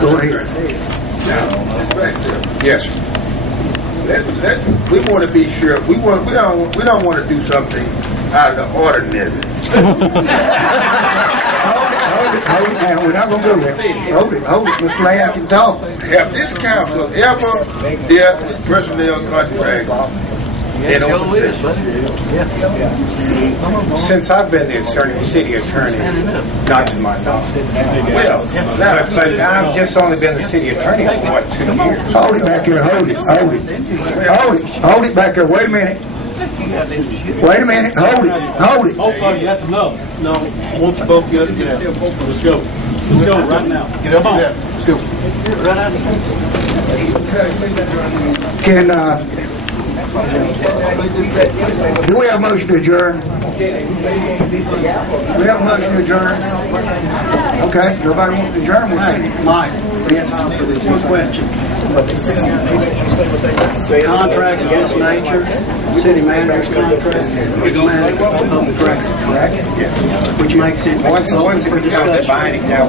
Go ahead. Yes. We want to be sure. We don't want to do something out of the ordinary. Hold it now. We're not going to go there. Hold it. Mr. Lamb can talk. Have this council ever dealt with personnel contracts in open session? Since I've been the city attorney, not to my knowledge. Well, But I've just only been the city attorney for, 2 years? Hold it back here. Hold it back there. Wait a minute. Hold it. Both of you have to know. No, I want you both to get out. Let's go. Let's go right now. Get up and down. Let's go. Do we have a motion to adjourn? We have a motion to adjourn? Okay, nobody wants to adjourn? Mike. One question. Contracts of this nature, city manager's contract, it's managed on public record, correct? Which makes it Once it becomes binding, now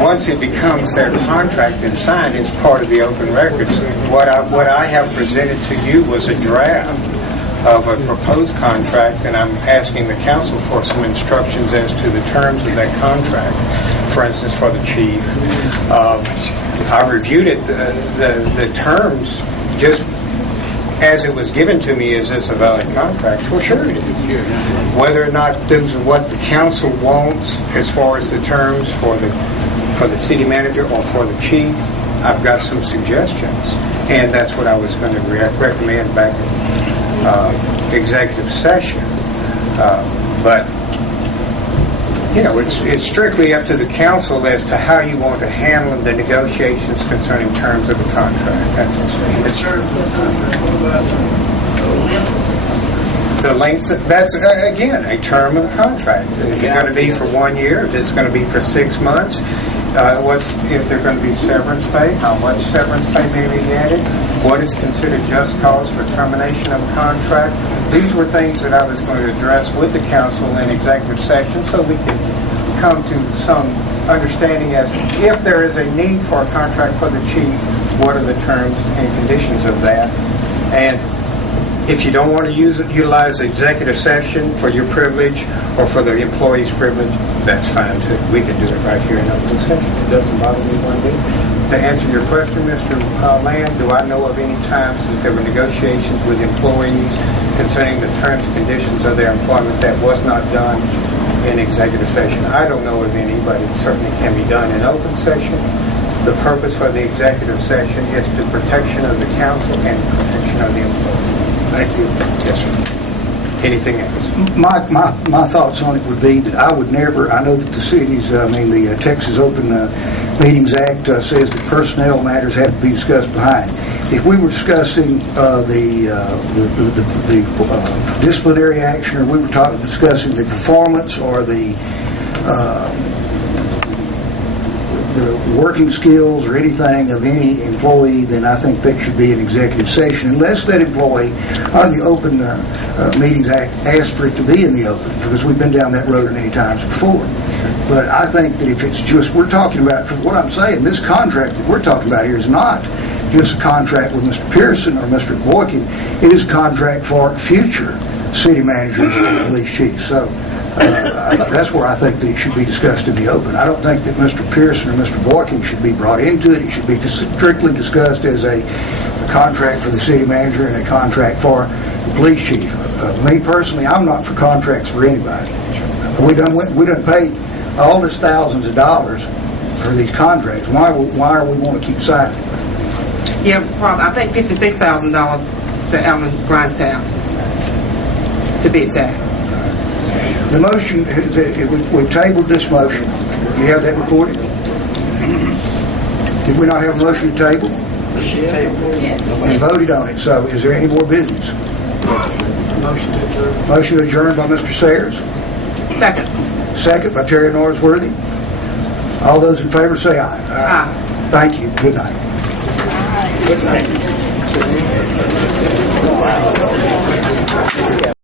once it becomes their contract and signed, it's part of the open records. What I have presented to you was a draft of a proposed contract, and I'm asking the council for some instructions as to the terms of that contract. For instance, for the chief, I reviewed it. The terms, just as it was given to me, is this a valid contract? Well, sure it is. Whether or not this is what the council wants as far as the terms for the city manager or for the chief, I've got some suggestions, and that's what I was going to recommend back in executive session. But it's strictly up to the council as to how you want to handle the negotiations concerning terms of the contract. The length, that's, again, a term of the contract. Is it going to be for 1 year? Is it going to be for 6 months? If they're going to be severance pay? How much severance pay may be added? What is considered just cause for termination of a contract? These were things that I was going to address with the council in executive session so we could come to some understanding as if there is a need for a contract for the chief, what are the terms and conditions of that? And if you don't want to utilize executive session for your privilege or for the employee's privilege, that's fine too. We can do it right here in open session. It doesn't bother me one bit. To answer your question, Mr. Lamb, do I know of any times that there were negotiations with employees concerning the terms and conditions of their employment that was not done in executive session? I don't know of any, but it certainly can be done in open session. The purpose for the executive session is the protection of the council and protection of the employee. Thank you. Yes, sir. Anything else? My thoughts on it would be that I would never. I know that the Texas Open Meetings Act says that personnel matters have to be discussed behind. If we were discussing the disciplinary action, or we were discussing the performance or the working skills or anything of any employee, then I think that should be an executive session, unless that employee under the Open Meetings Act asked for it to be in the open, because we've been down that road many times before. But I think that if it's just, we're talking about, for what I'm saying, this contract that we're talking about here is not just a contract with Mr. Pearson or Mr. Boykin. It is a contract for future city managers and police chiefs. So that's where I think that it should be discussed in the open. I don't think that Mr. Pearson or Mr. Boykin should be brought into it. It should be strictly discussed as a contract for the city manager and a contract for the police chief. Me personally, I'm not for contracts for anybody. We done paid all this thousands of dollars for these contracts. Why are we want to keep signing? Yeah, I think $56,000 to Alton Grindstown, to be exact. The motion, we've tabled this motion. Do you have that recorded? Did we not have a motion to table? Yes. We voted on it. So is there any more business? Motion to adjourn by Mr. Sayers. Second. Second by Terrya Norsworthy. All those in favor say aye. Aye. Thank you. Good night. Good night.